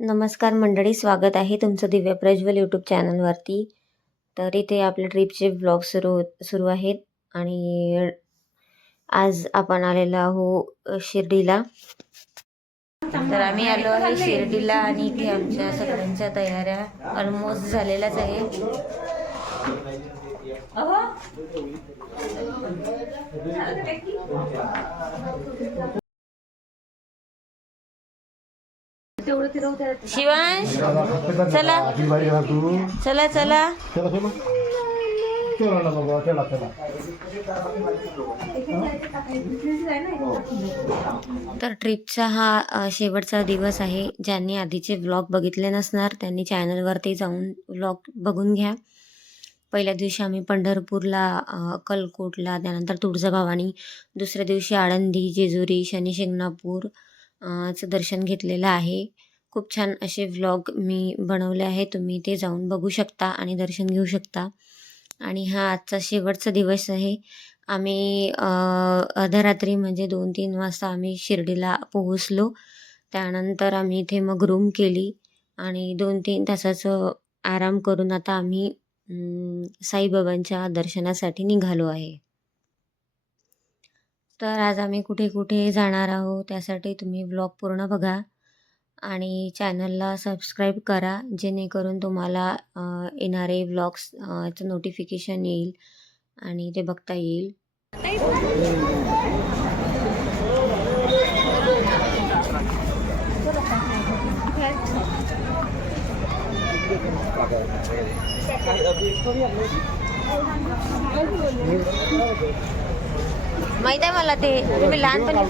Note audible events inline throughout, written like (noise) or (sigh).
नमस्कार मंडळी स्वागत आहे तुमचं दिव्य प्रज्वल यूट्यूब चॅनलवरती. तर इथे आपल्या ट्रिपचे ब्लॉग सुरू सुरू आहेत आणि आज आपण आलेलो आहो शिर्डीला. तर आम्ही आलो आहे शिर्डीला आणि इथे आमच्या सगळ्यांच्या तयाऱ्या ऑलमोस्ट झालेल्याच आहे शिवांश चला चला. चला चला. चला चला. ना बाबा चला चला. तर ट्रिपचा हा शेवटचा दिवस आहे. ज्यांनी आधीचे व्लॉग बघितले नसणार त्यांनी चॅनलवरती जाऊन व्लॉग बघून घ्या. पहिल्या दिवशी आम्ही पंढरपूरला अक्कलकोटला त्यानंतर तुळजाभवानी दुसऱ्या दिवशी आळंदी जेजुरी शनी शिंगणापूर चं दर्शन घेतलेलं आहे. खूप छान असे व्लॉग मी बनवले आहे. तुम्ही ते जाऊन बघू शकता आणि दर्शन घेऊ शकता. आणि हा आजचा शेवटचा दिवस आहे. आम्ही अर्धरात्री म्हणजे दोन तीन वाजता आम्ही शिर्डीला पोहोचलो. त्यानंतर आम्ही इथे मग रूम केली आणि दोन तीन तासाचं आराम करून आता आम्ही साईबाबांच्या दर्शनासाठी निघालो आहे. तर आज आम्ही कुठे कुठे जाणार आहोत त्यासाठी तुम्ही ब्लॉग पूर्ण बघा आणि चॅनलला सबस्क्राईब करा जेणेकरून तुम्हाला येणारे व्लॉग्स चं नोटिफिकेशन येईल आणि ते बघता येईल. माहीत आहे मला ते तुम्ही लहानपणी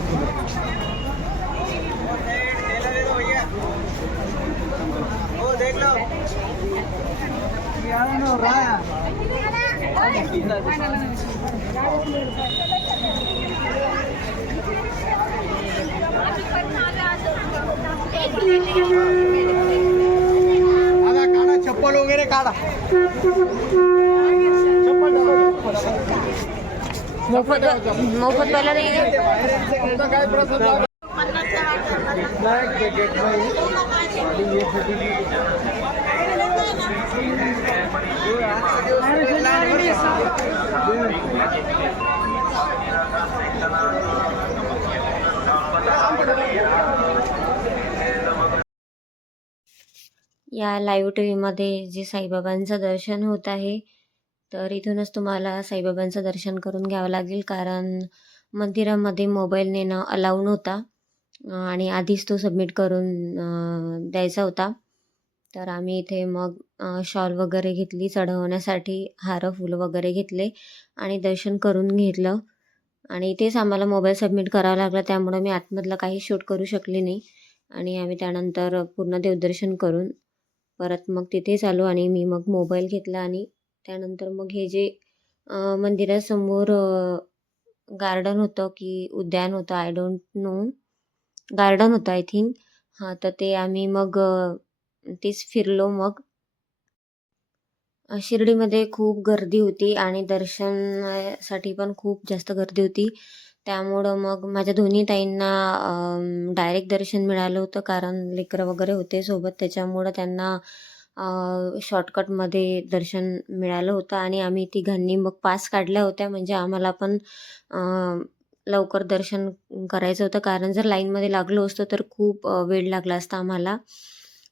काढा काढा चप्पल वगैरे काढा. मोफत मोफत वाला नाही या लाईव्ह टी व्हीमध्ये जे साईबाबांचं दर्शन होत आहे तर इथूनच तुम्हाला साईबाबांचं दर्शन करून घ्यावं लागेल कारण मंदिरामध्ये मोबाईल नेणं अलाव नव्हता. आणि आधीच तो सबमिट करून द्यायचा होता. तर आम्ही इथे मग शॉल वगैरे घेतली चढवण्यासाठी हारं फुलं वगैरे घेतले आणि दर्शन करून घेतलं. आणि इथेच आम्हाला मोबाईल सबमिट करावा लागला त्यामुळं मी आतमधलं काही शूट करू शकले नाही. आणि आम्ही त्यानंतर पूर्ण देवदर्शन करून परत मग तिथेच आलो आणि मी मग मोबाईल घेतला आणि त्यानंतर मग हे जे मंदिरासमोर गार्डन होतं की उद्यान होतं आय डोंट नो गार्डन होतं आय थिंक हां तर ते आम्ही मग तेच फिरलो मग. शिर्डीमध्ये खूप गर्दी होती आणि दर्शनासाठी पण खूप जास्त गर्दी होती. त्यामुळं मग माझ्या दोन्ही ताईंना डायरेक्ट दर्शन मिळालं होतं कारण लेकरं वगैरे होते सोबत. त्याच्यामुळं त्यांना शॉर्टकटमध्ये दर्शन मिळालं होतं आणि आम्ही तिघांनी मग पास काढल्या होत्या. म्हणजे आम्हाला पण लवकर दर्शन करायचं होतं. कारण जर लाईनमध्ये लागलो असतो तर खूप वेळ लागला असता आम्हाला.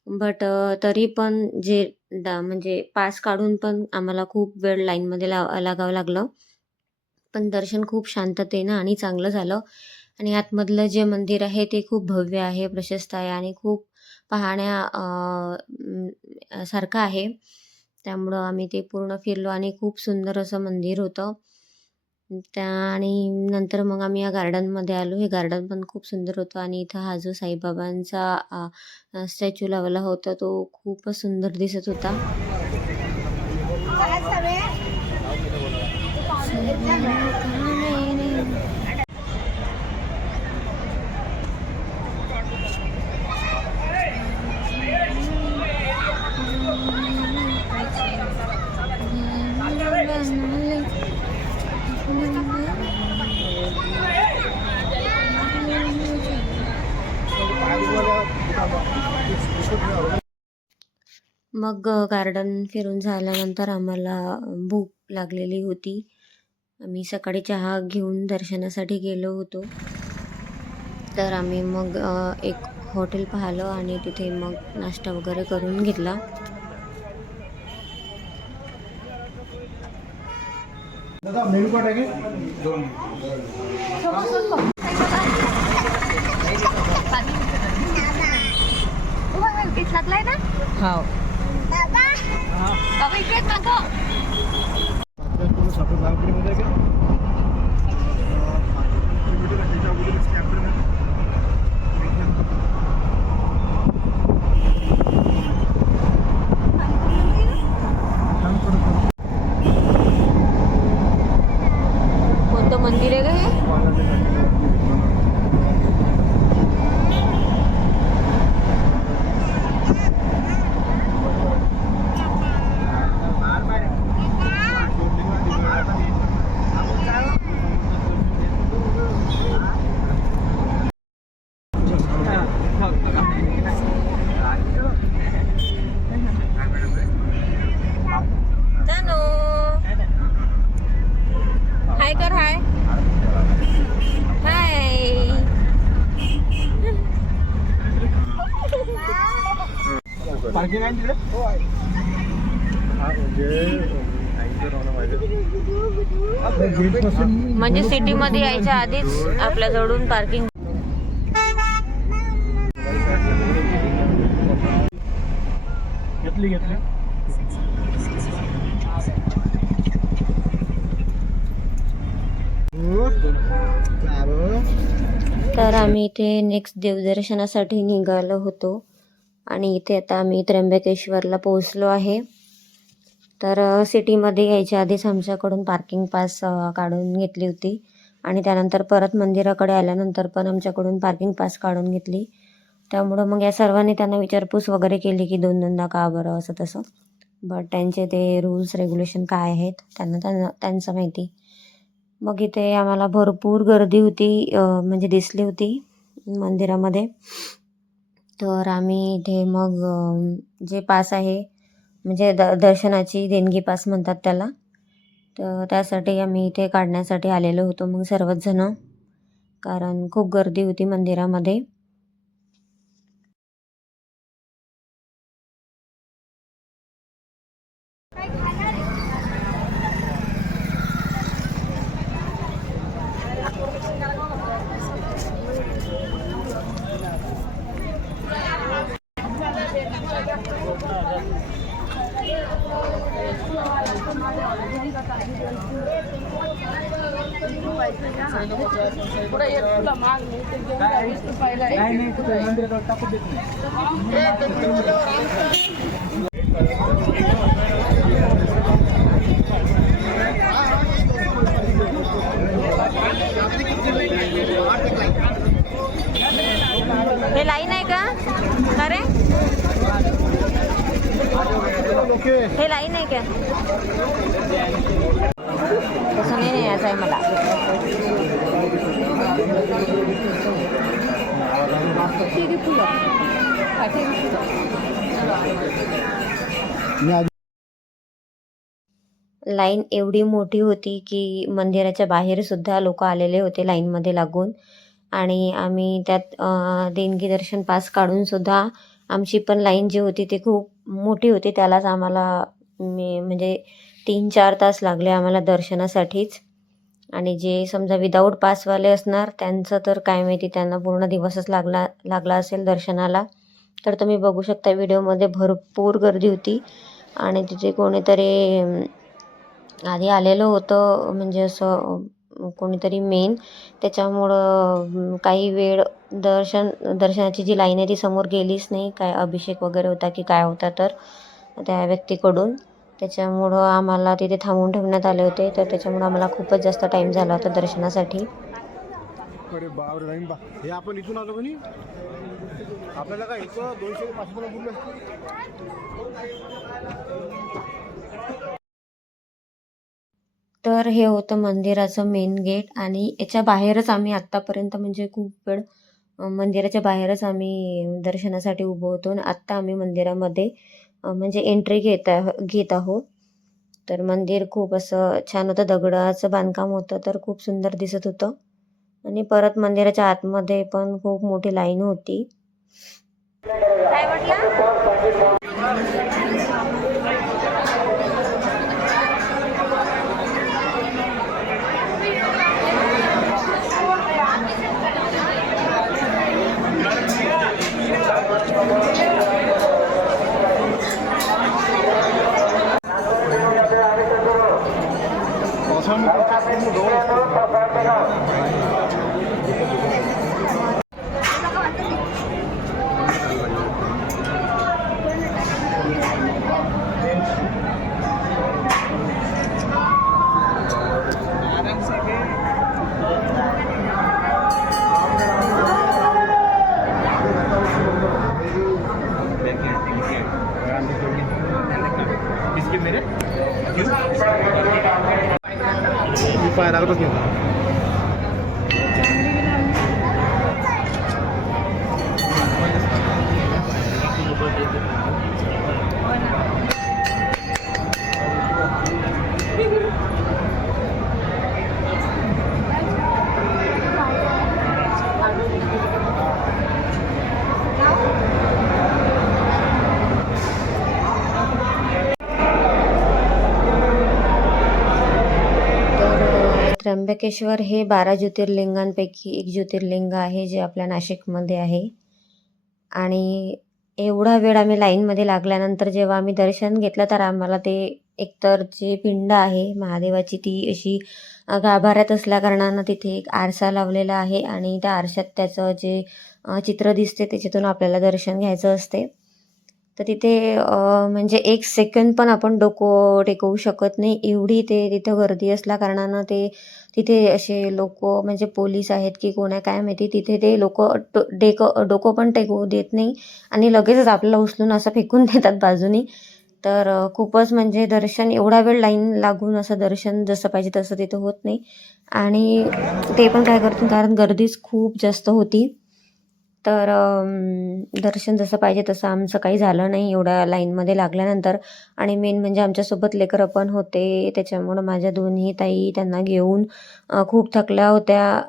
बट तरी पण जे डा म्हणजे पास काढून पण आम्हाला खूप वेळ लाईनमध्ये ला लागावं लागलं. पण दर्शन खूप शांततेनं आणि चांगलं झालं. आणि आतमधलं जे मंदिर आहे ते खूप भव्य आहे प्रशस्त आहे आणि खूप पाहण्या सारखं आहे. त्यामुळं आम्ही ते पूर्ण फिरलो आणि खूप सुंदर असं मंदिर होतं. त्या आणि नंतर मग आम्ही या गार्डनमध्ये आलो. हे गार्डन पण खूप सुंदर होतं आणि इथं हा जो साईबाबांचा स्टॅच्यू लावला होता तो खूपच सुंदर दिसत होता. मग गार्डन फिरून झाल्यानंतर आम्हाला भूक लागलेली होती. आम्ही सकाळी चहा घेऊन दर्शनासाठी गेलो होतो. तर आम्ही मग एक हॉटेल पाहिलं आणि तिथे मग नाश्ता वगैरे करून घेतला. दादा मेनू कार्ड आहे की? दोन. पीस लागलाय ना? हो. बाबा बाबा इकडेच मागं. पूर्ण साखर दहा किलोमध्ये आहे का कोणतं मंदिर आहे का हे तनु हाय कर हाय हाय तिकडे हा म्हणजे म्हणजे सिटीमध्ये यायच्या आधीच आपल्या जवळून पार्किंग घेतली घेतली. तर आम्ही इथे नेक्स्ट देवदर्शनासाठी निघालो होतो. आणि इथे आता आम्ही त्र्यंबकेश्वरला पोहोचलो आहे. तर सिटीमध्ये यायच्या आधीच आमच्याकडून पार्किंग पास काढून घेतली होती. आणि त्यानंतर परत मंदिराकडे आल्यानंतर पण आमच्याकडून पार्किंग पास काढून घेतली. त्यामुळं मग या सर्वांनी त्यांना विचारपूस वगैरे केली की दोन दोनदा का बरं असं तसं. बट त्यांचे ते रूल्स रेग्युलेशन काय आहेत त्यांना त्यांना त्यांचं माहिती. मग इथे आम्हाला भरपूर गर्दी होती म्हणजे दिसली होती मंदिरामध्ये. तर आम्ही इथे मग जे पास आहे म्हणजे द दर्शनाची देणगी पास म्हणतात त्याला. तर त्यासाठी आम्ही इथे काढण्यासाठी आलेलो होतो मग सर्वच जणं. कारण खूप गर्दी होती मंदिरामध्ये. हे लाईन आहे का? अरे हे लाईन आहे का? तसं नाही नाही यायचं आहे मला. लाईन एवढी मोठी होती की मंदिराच्या बाहेर सुद्धा लोक आलेले होते लाईनमध्ये लागून. आणि आम्ही त्यात देणगी दर्शन पास काढून सुद्धा आमची पण लाईन जी होती ती खूप मोठी होती. त्यालाच आम्हाला मे म्हणजे तीन चार तास लागले आम्हाला दर्शनासाठीच. आणि जे समजा विदाऊट पासवाले असणार त्यांचं तर काय माहिती त्यांना पूर्ण दिवसच लागला लागला असेल दर्शनाला. तर तुम्ही बघू शकता व्हिडिओमध्ये भरपूर गर्दी होती. आणि तिथे कोणीतरी आधी आलेलं होतं म्हणजे असं कोणीतरी मेन त्याच्यामुळं काही वेळ दर्शन दर्शनाची जी लाईन आहे ती समोर गेलीच नाही. काय अभिषेक वगैरे होता की काय होता तर त्या व्यक्तीकडून. त्याच्यामुळं आम्हाला तिथे थांबवून ठेवण्यात आले होते. तर त्याच्यामुळं आम्हाला खूपच जास्त टाईम झाला होता दर्शनासाठी. अरे बापरे नाही बा हे आपण इथून आलो कोणी आपल्याला काय इथं दोनशे पाचशे पण बोलले तर हे होतं मंदिराचं मेन गेट आणि याच्या बाहेरच आम्ही आत्तापर्यंत म्हणजे खूप वेळ मंदिराच्या बाहेरच आम्ही दर्शनासाठी उभं होतो आणि आत्ता आम्ही मंदिरामध्ये म्हणजे एंट्री घेत आह घेत आहो तर मंदिर खूप असं छान होतं. दगडाचं बांधकाम होतं तर खूप सुंदर दिसत होतं. आणि परत मंदिराच्या आतमध्ये पण खूप मोठी लाईन होती. मी पाय लागतच नाही त्र्यंबकेश्वर हे बारा ज्योतिर्लिंगांपैकी एक ज्योतिर्लिंग आहे जे आपल्या नाशिकमध्ये आहे. आणि एवढा वेळ आम्ही लाईनमध्ये लागल्यानंतर जेव्हा आम्ही दर्शन घेतलं तर आम्हाला ते एकतर जे पिंड आहे महादेवाची ती अशी गाभाऱ्यात असल्याकारणानं तिथे एक आरसा लावलेला आहे आणि त्या आरशात त्याचं जे चित्र दिसते त्याच्यातून आपल्याला दर्शन घ्यायचं असते. तर तिथे म्हणजे एक सेकंद पण आपण डोकं टेकवू शकत नाही. एवढी ते तिथं गर्दी असल्याकारणानं ते तिथे असे लोक म्हणजे पोलीस आहेत की कोण आहे काय माहिती तिथे ते लोक डेक डोकं पण टेकवू देत नाही आणि लगेचच आपल्याला उचलून असं फेकून (laughs) देतात बाजूनी. तर खूपच म्हणजे दर्शन एवढा वेळ लाईन लागून असं दर्शन जसं पाहिजे तसं तिथं होत नाही. आणि ते पण काय करतो कारण गर्दीच खूप जास्त होती. तर दर्शन जसं पाहिजे तसं आमचं काही झालं नाही एवढ्या लाईनमध्ये लागल्यानंतर. आणि मेन म्हणजे आमच्यासोबत लेकरं पण होते. त्याच्यामुळं माझ्या दोन्ही ताई त्यांना घेऊन खूप थकल्या होत्या.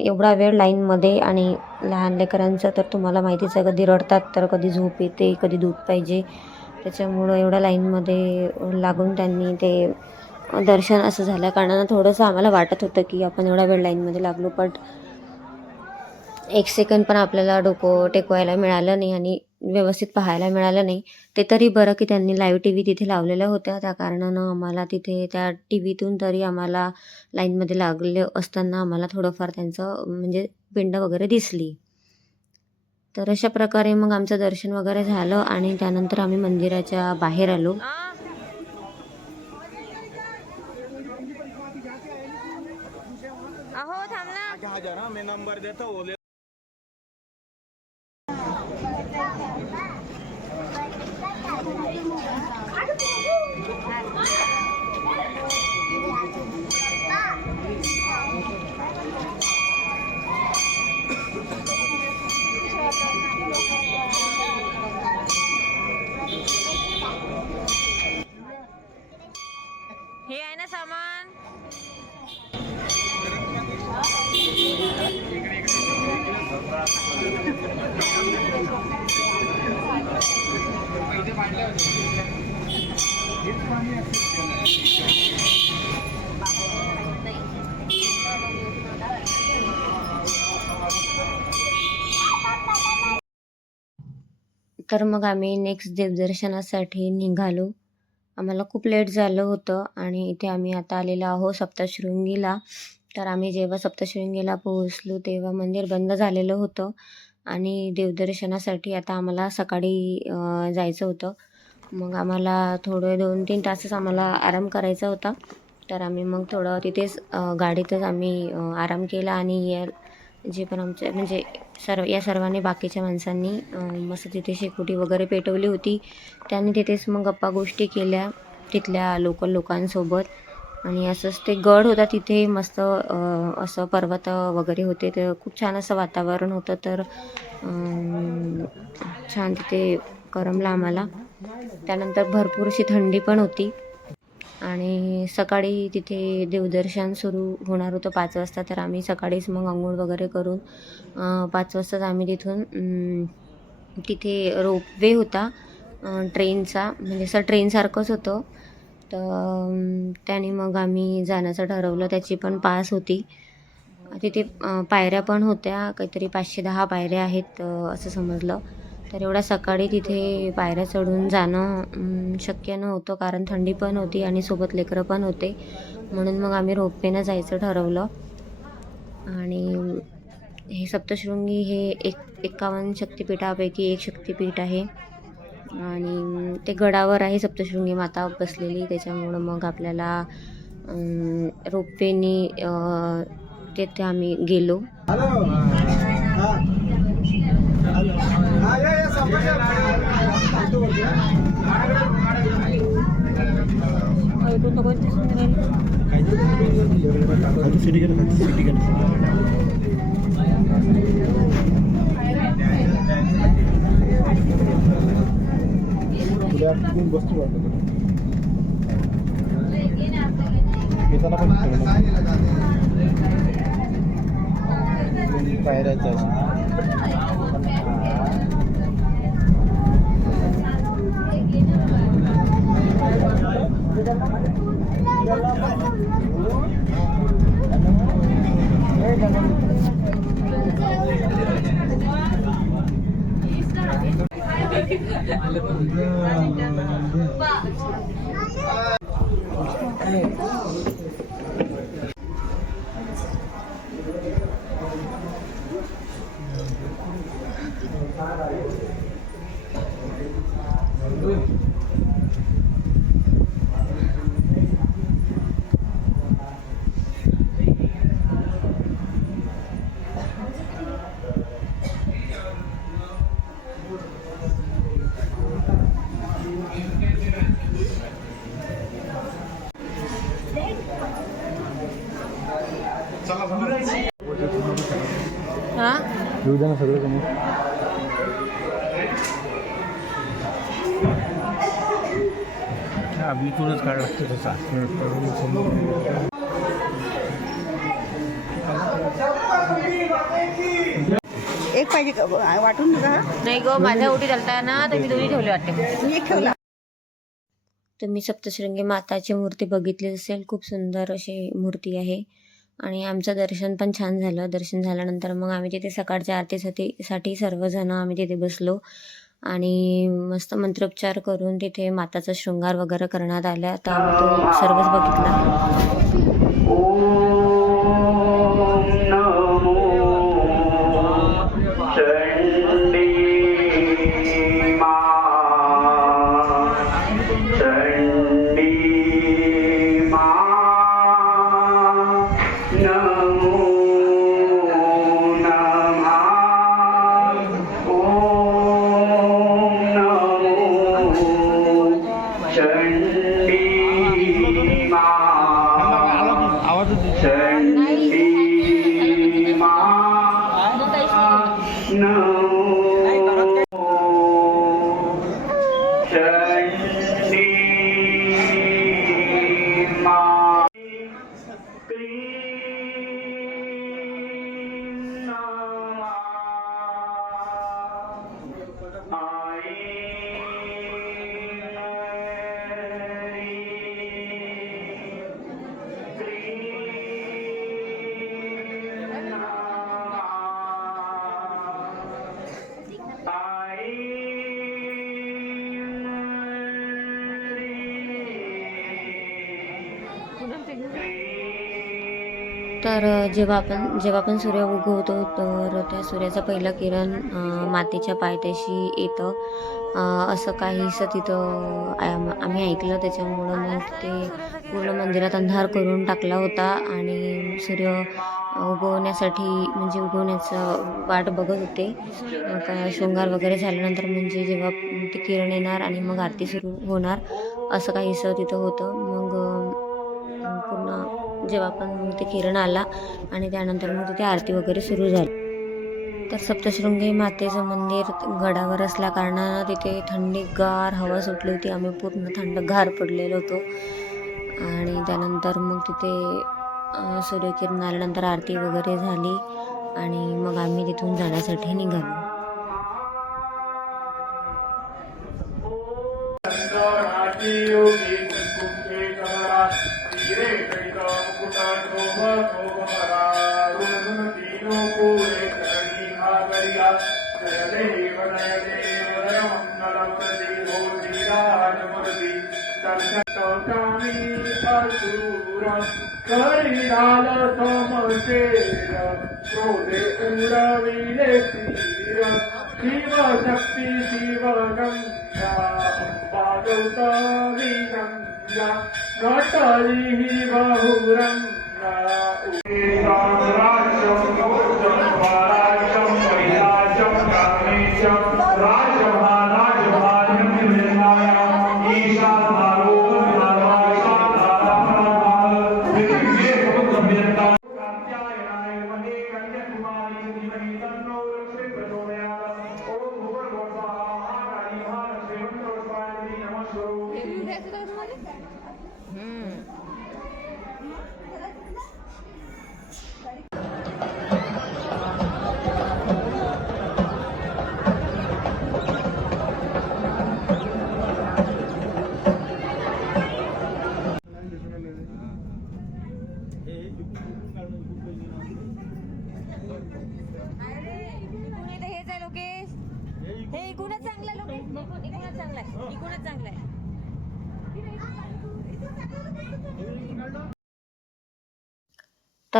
एवढा वेळ लाईनमध्ये आणि लहान लेकरांचं तर तुम्हाला माहितीच आहे कधी रडतात तर कधी झोप येते कधी दूध पाहिजे. त्याच्यामुळं एवढ्या लाईनमध्ये लागून त्यांनी ते दर्शन असं झाल्या कारणानं थोडंसं आम्हाला वाटत होतं की आपण एवढा वेळ लाईनमध्ये लागलो. बट एक सेकंद पण आपल्याला डोकं टेकवायला मिळालं नाही आणि व्यवस्थित पाहायला मिळालं नाही. ते तरी बरं की त्यांनी लाईव्ह टी व्ही तिथे लावलेल्या होत्या. त्या कारणानं आम्हाला तिथे त्या टी व्हीतून तरी आम्हाला लाईनमध्ये लागले असताना आम्हाला थोडंफार त्यांचं म्हणजे पिंड वगैरे दिसली. तर अशा प्रकारे मग आमचं दर्शन वगैरे झालं आणि त्यानंतर आम्ही मंदिराच्या बाहेर आलो. अहो थांब तर मग आम्ही नेक्स्ट देवदर्शनासाठी निघालो. आम्हाला खूप लेट झालं होतं आणि इथे आम्ही आता आलेलो आहो सप्तशृंगीला. तर आम्ही जेव्हा सप्तशृंगीला पोहोचलो तेव्हा मंदिर बंद झालेलं होतं आणि देवदर्शनासाठी आता आम्हाला सकाळी जायचं होतं. मग आम्हाला थोडं दोन तीन तासच आम्हाला आराम करायचा होता. तर आम्ही मग थोडं तिथेच गाडीतच आम्ही आराम केला आणि जे पण आमचे म्हणजे सर्व या सर्वांनी बाकीच्या माणसांनी मस्त तिथे शेकोटी वगैरे पेटवली होती. त्यांनी तिथेच मग गप्पा गोष्टी केल्या तिथल्या लोकल लोकांसोबत. आणि असंच ते गड होता तिथे मस्त असं पर्वत वगैरे होते. तर खूप छान असं वातावरण होतं. तर छान तिथे करमलं आम्हाला. त्यानंतर भरपूर अशी थंडी पण होती. आणि सकाळी तिथे देवदर्शन सुरू होणार होतं पाच वाजता तर आम्ही सकाळीच मग आंघोळ वगैरे करून पाच वाजताच आम्ही तिथून तिथे रोपवे होता ट्रेनचा म्हणजे असं ट्रेनसारखंच होतं. तर त्याने मग आम्ही जाण्याचं ठरवलं त्याची पण पास होती. तिथे पायऱ्या पण होत्या काहीतरी पाचशे दहा पायऱ्या आहेत असं समजलं. तर एवढ्या सकाळी तिथे पायऱ्या चढून जाणं शक्य नव्हतं. कारण थंडी पण होती आणि सोबत लेकरं पण होते. म्हणून मग आम्ही रोपवेनं जायचं ठरवलं. आणि हे सप्तशृंगी हे एक एकावन्न शक्तिपीठापैकी एक शक्तिपीठ आहे. आणि ते गडावर आहे सप्तशृंगी माता बसलेली. त्याच्यामुळं मग आपल्याला रोपवेनी तेथे आम्ही गेलो. हॅलो हा हा या या संभाजी सांगतो वरती, हा. खाली सिटी गेलं खाली सिटी गेलं तुला तिकडून वस्तू वाटत येताना पण पायऱ्याचं येऊ द्या ना सगळं कमी. इथूनच काढ लागतं तसा एक पाहिजे का? वाटून नका नाही गो माझ्या ओटी चालता ना तर मी दोन्ही ठेवले वाटते. मी एक ठेवला. तुम्ही सप्तशृंगी माताची मूर्ती बघितली असेल खूप सुंदर अशी मूर्ती आहे. आणि आमचं दर्शन पण छान झालं. दर्शन झाल्यानंतर मग आम्ही तिथे सकाळच्या आरतीसाठी साठी सर्वजण आम्ही तिथे बसलो. आणि मस्त मंत्रोपचार करून तिथे माताचा शृंगार वगैरे करण्यात आला तर आम्ही तो सर्वच बघितला. तर जेव्हा आपण जेव्हा आपण सूर्य उगवतो तर त्या सूर्याचं पहिलं किरण मातीच्या मातेच्या पायथ्याशी येतं. असं काहीसं तिथं आम्ही ऐकलं. त्याच्यामुळं मग ते पूर्ण मंदिरात अंधार करून टाकला होता आणि सूर्य उगवण्यासाठी म्हणजे उगवण्याचं वाट बघत होते. का शृंगार वगैरे झाल्यानंतर म्हणजे जेव्हा ते किरण येणार आणि मग आरती सुरू होणार असं काहीसं तिथं होतं. मग जेव्हा पण मग ते किरण आला आणि त्यानंतर मग तिथे आरती वगैरे सुरू झाली. तर सप्तशृंगी मातेचं मंदिर गडावर असल्या कारणानं तिथे थंडीगार हवा सुटली होती. आम्ही पूर्ण थंडगार पडलेलो होतो. आणि त्यानंतर मग तिथे सूर्यकिरण आल्यानंतर आरती वगैरे झाली आणि मग आम्ही तिथून जाण्यासाठी निघालो. Thank you. क्रोधे उडविले तीर शिवशक्ती शिवगंगा पादौतवी गंगा नटली हि Krishna.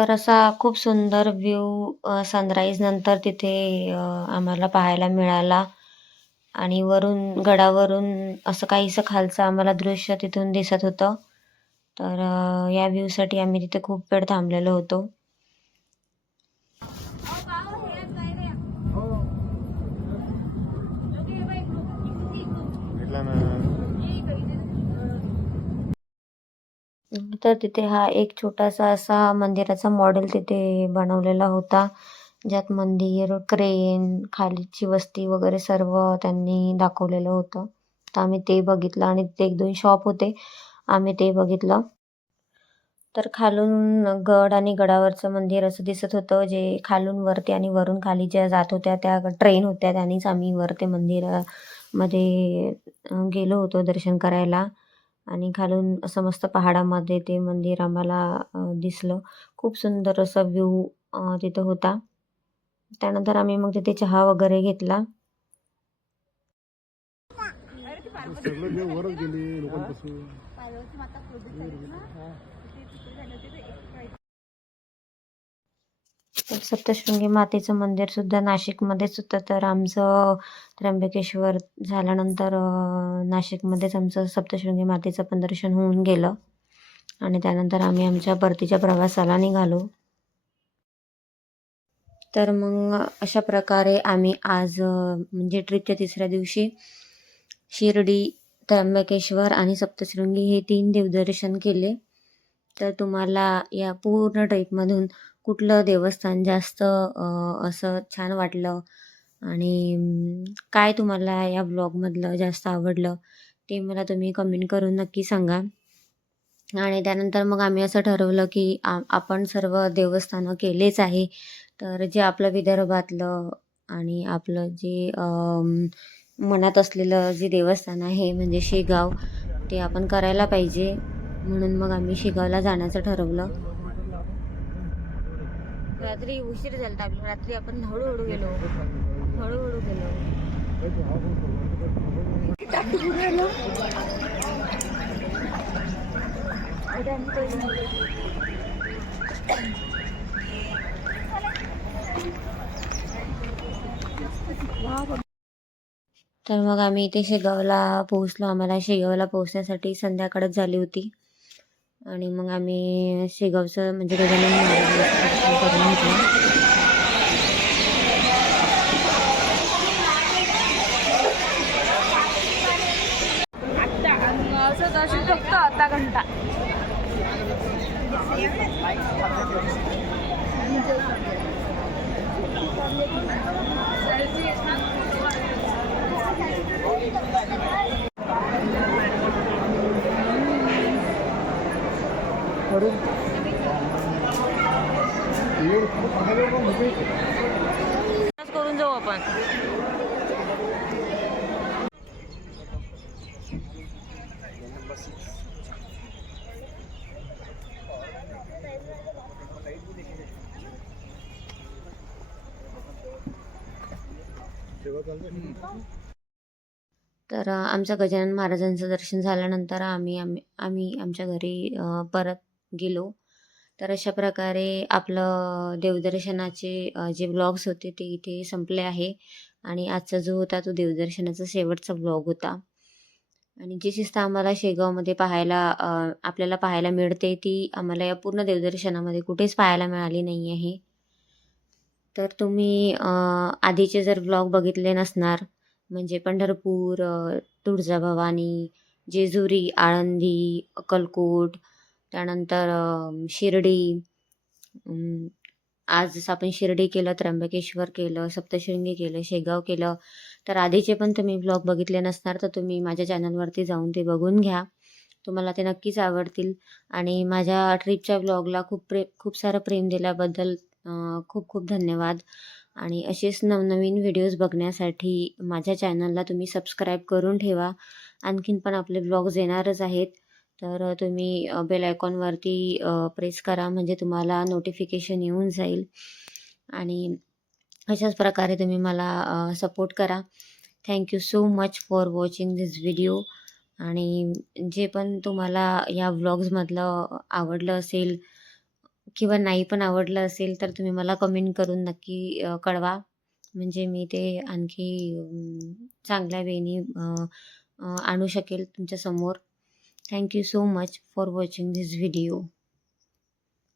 तर असा खूप सुंदर व्ह्यू सनराईज नंतर तिथे आम्हाला पाहायला मिळाला. आणि वरून गडावरून असं काहीसं खालचं आम्हाला दृश्य तिथून दिसत होतं. तर या व्ह्यूसाठी आम्ही तिथे खूप वेळ थांबलेलो होतो भेटला ना तर तिथे हा एक छोटासा असा मंदिराचा मॉडेल तिथे बनवलेला होता. ज्यात मंदिर क्रेन खालीची वस्ती वगैरे सर्व त्यांनी दाखवलेलं होतं. तर आम्ही ते बघितलं आणि तिथे एक दोन शॉप होते. आम्ही ते बघितलं. तर खालून गड आणि गडावरचं मंदिर असं दिसत होतं जे खालून वरती आणि वरून खाली ज्या जात होत्या त्या ट्रेन होत्या. त्यांनीच आम्ही वर ते मंदिरामध्ये गेलो होतो दर्शन करायला. आणि खालून असं मस्त पहाडामध्ये ते मंदिर आम्हाला दिसलं. खूप सुंदर असा व्ह्यू तिथं होता. त्यानंतर आम्ही मग तिथे चहा वगैरे घेतला सगळं जे वरच गेले लोकांपासून तर सप्तशृंगी मातेचं मंदिर सुद्धा नाशिकमध्येच होतं तर आमचं त्र्यंबकेश्वर झाल्यानंतर नाशिकमध्येच आमचं सप्तशृंगी मातेचं पण दर्शन होऊन गेलं. आणि त्यानंतर आम्ही आमच्या परतीच्या प्रवासाला निघालो. तर मग अशा प्रकारे आम्ही आज म्हणजे ट्रिपच्या तिसऱ्या दिवशी शिर्डी त्र्यंबकेश्वर आणि सप्तशृंगी हे तीन देवदर्शन केले. तर तुम्हाला या पूर्ण ट्रिपमधून कुठलं देवस्थान जास्त असं छान वाटलं? आणि काय तुम्हाला या ब्लॉगमधलं जास्त आवडलं? ते मला तुम्ही कमेंट करून नक्की सांगा. आणि त्यानंतर मग आम्ही असं ठरवलं की आ आपण सर्व देवस्थानं केलेच आहे. तर जे आपलं विदर्भातलं आणि आपलं जे मनात असलेलं जे देवस्थान आहे म्हणजे शेगाव ते आपण करायला पाहिजे. म्हणून मग आम्ही शेगावला जाण्याचं ठरवलं. रात्री उशीर झाला आपल्याला. रात्री आपण हळूहळू गेलो. हळूहळू गेलो. तर मग आम्ही इथे शेगावला पोहोचलो. आम्हाला शेगावला पोहोचण्यासाठी संध्याकाळच झाली होती. आणि मग आम्ही शेगावचं म्हणजे गजानन महाराजांचं दर्शन करून घेतलं. असं दर्शन फक्त अर्धा घंटा. करून. जाऊ आपण. तर आमच्या गजानन महाराजांचं दर्शन झाल्यानंतर आम्ही आम्ही आम्ही आमच्या घरी परत गेलो. तर अशा प्रकारे आपलं देवदर्शनाचे जे ब्लॉग्स होते ते इथे संपले आहे. आणि आजचा जो होता तो देवदर्शनाचा शेवटचा ब्लॉग होता. आणि जी शिस्त आम्हाला शेगावमध्ये पाहायला आपल्याला पाहायला मिळते ती आम्हाला या पूर्ण देवदर्शनामध्ये कुठेच पाहायला मिळाली नाही आहे. तर तुम्ही आधीचे जर ब्लॉग बघितले नसणार म्हणजे पंढरपूर तुळजाभवानी जेजुरी आळंदी अक्कलकोट त्यानंतर शिर्डी. आज जसं आपण शिर्डी केलं त्र्यंबकेश्वर केलं सप्तशृंगी केलं शेगाव केलं तर आधीचे पण तुम्ही ब्लॉग बघितले नसणार तर तुम्ही माझ्या चॅनलवरती जाऊन ते बघून घ्या. तुम्हाला ते नक्कीच आवडतील. आणि माझ्या ट्रिपच्या ब्लॉगला खूप प्रे खूप सारं प्रेम दिल्याबद्दल खूप खूप धन्यवाद. आणि असेच नवनवीन व्हिडिओज बघण्यासाठी माझ्या चॅनलला तुम्ही सबस्क्राईब करून ठेवा. आणखीन पण आपले ब्लॉग्स येणारच आहेत. तर तुम्ही बेल आयकॉनवरती प्रेस करा. म्हणजे तुम्हाला नोटिफिकेशन येऊन जाईल. आणि अशाच प्रकारे तुम्ही मला सपोर्ट करा. Thank you so much for watching this video आणि जे पण तुम्हाला या व्लॉग्समधलं आवडलं असेल किंवा नाही पण आवडलं असेल तर तुम्ही मला कमेंट करून नक्की कळवा. म्हणजे मी ते आणखी चांगल्या वेनी आणू शकेल तुमच्यासमोर. Thank you so much for watching this video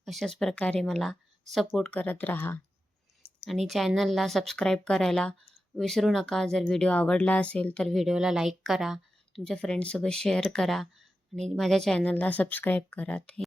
अशाच प्रकारे मला सपोर्ट करत राहा. आणि चॅनलला सबस्क्राईब करायला विसरू नका. जर व्हिडिओ आवडला असेल तर व्हिडिओला लाईक करा. तुमच्या फ्रेंड्ससोबत शेअर करा. आणि माझ्या चॅनलला सबस्क्राईब करा. थँक